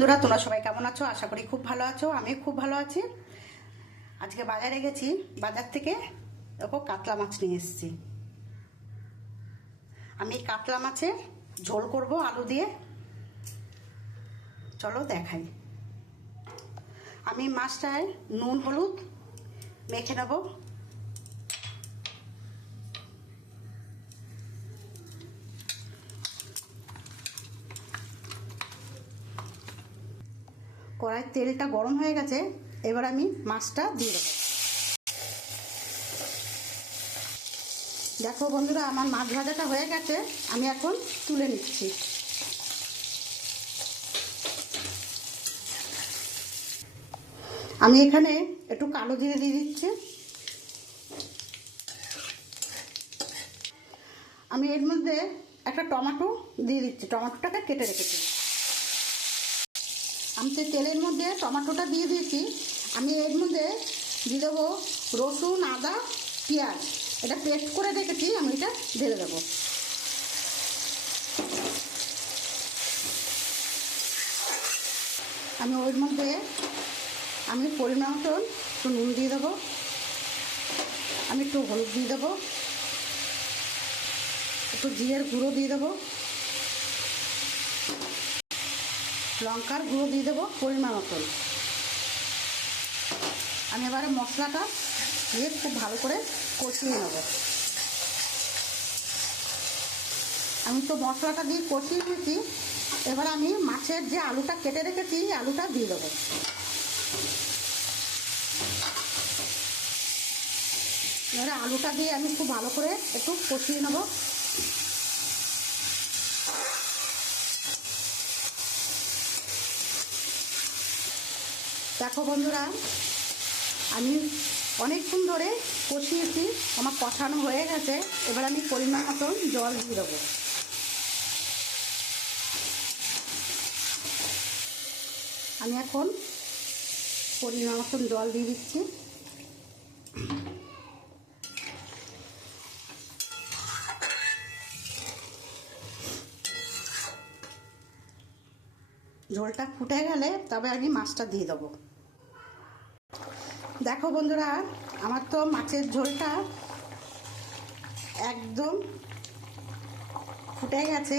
বন্ধুরা তোমরা সবাই কেমন আছো? আশা করি খুব ভালো আছো। আমি খুব ভালো আছি। আজকে বাজারে গেছি, বাজার থেকে দেখো কাতলা মাছ নিয়ে এসেছি। আমি কাতলা মাছের ঝোল করব আলু দিয়ে। চলো দেখাই। আমি মাছটায় নুন হলুদ মেখে নেব। কড়াই তেলটা গরম হয়ে গেছে, এবার আমি মাছটা দিয়ে দেবো। দেখো বন্ধুরা, আমার মাছ ভাজাটা হয়ে গেছে, আমি এখন তুলে নিচ্ছি। আমি এখানে একটু কালো জিরে দিয়ে দিচ্ছি। আমি এর মধ্যে একটা টমেটো দিয়ে দিচ্ছি, টমেটোটাকে কেটে রেখেছি। আমি তো তেলের মধ্যে টমেটোটা দিয়ে দিয়েছি। আমি এর মধ্যে দিয়ে দেবো রসুন, আদা, পেঁয়াজ, এটা পেস্ট করে রেখেছি, আমি এটা ঢেলে দেবো। আমি ওর মধ্যে পরিমাণ মতন একটু নুন দিয়ে দেবো, আমি একটু হলুদ দিয়ে দেবো, একটু জিরের গুঁড়ো দিয়ে দেবো, লঙ্কার গুঁড়ো দিয়ে দেবো পরিমাণ মতন। আমি এবারে মশলাটা দিয়ে খুব ভালো করে কষিয়ে নেব। আমি তো মশলাটা দিয়ে কষিয়ে নিয়েছি, এবার আমি মাছের যে আলুটা কেটে রেখেছি আলুটা দিয়ে দেবো। এবারে আলুটা দিয়ে আমি খুব ভালো করে একটু কষিয়ে নেব। দেখো বন্ধুরা, আমি অনেকক্ষণ ধরে কষিয়েছি, আমার কষানো হয়ে গেছে। এবার আমি পরিমাণ মতন জল দিয়ে দেবো। আমি এখন পরিমাণ মতন জল দিয়ে দিচ্ছি। ঝোলটা ফুটে গেলে তবে আমি মাছটা দিয়ে দেবো। দেখো বন্ধুরা, আমার তো মাছের ঝোলটা একদম ফুটে গেছে,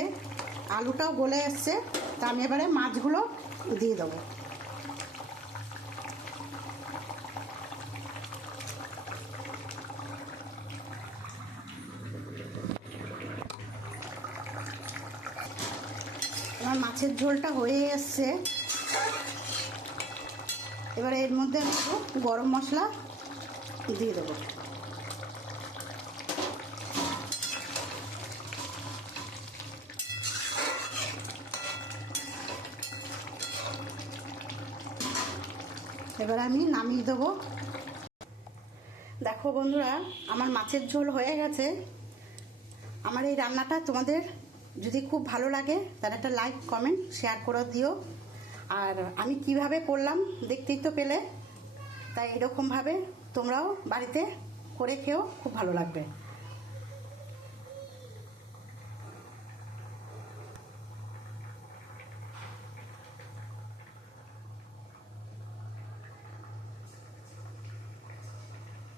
আলুটাও গলে এসছে। তা আমি এবারে মাছগুলো দিয়ে দেবো। আমার মাছের ঝোলটা হয়ে এসছে। এবারে এর মধ্যে আমি গরম মশলা দিয়ে দেবো। এবার আমি নামিয়ে দেবো। দেখো বন্ধুরা, আমার মাছের ঝোল হয়ে গেছে। আমার এই রান্নাটা তোমাদের যদি খুব ভালো লাগে তাহলে একটা লাইক, কমেন্ট, শেয়ার করে দিও। আর আমি কিভাবে করলাম দেখতেই তো পেলে, তাই এরকমভাবে তোমরাও বাড়িতে করে খেও, খুব ভালো লাগবে।